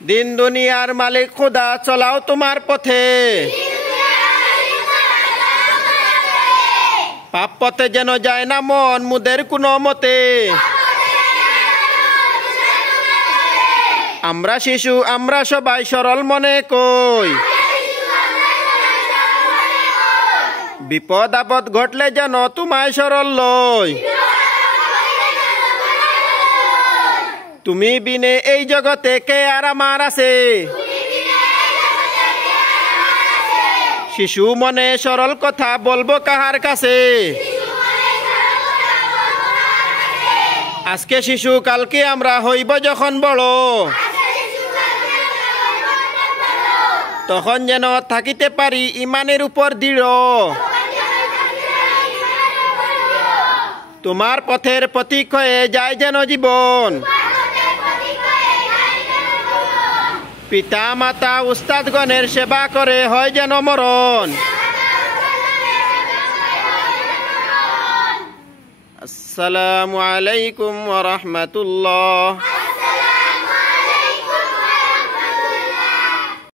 দিন দুনিয়ার মালিক খুদা চলাও তোমার পথে, পাপ পথে যেন যায় না মন মুদের কোনো মতে। আমরা শিশু আমরা সবাই সরল মনে কই, বিপদ আপদ ঘটলে যেন তোমায় সরল লই। তুমি বিনে এই জগতে কে আর আমার আছে, শিশু মনে সরল কথা বলবো কাহার কাছে। আজকে শিশু কালকে আমরা হইব যখন বড়, তখন যেন থাকিতে পারি ইমানের উপর দৃঢ়। তোমার পথের প্রতীক হয়ে যায় যেন জীবন, পিতা মাতা উস্তাদগণের সেবা করে হয় যেন মরণ। আসসালামু আলাইকুম ওয়া রাহমাতুল্লাহ।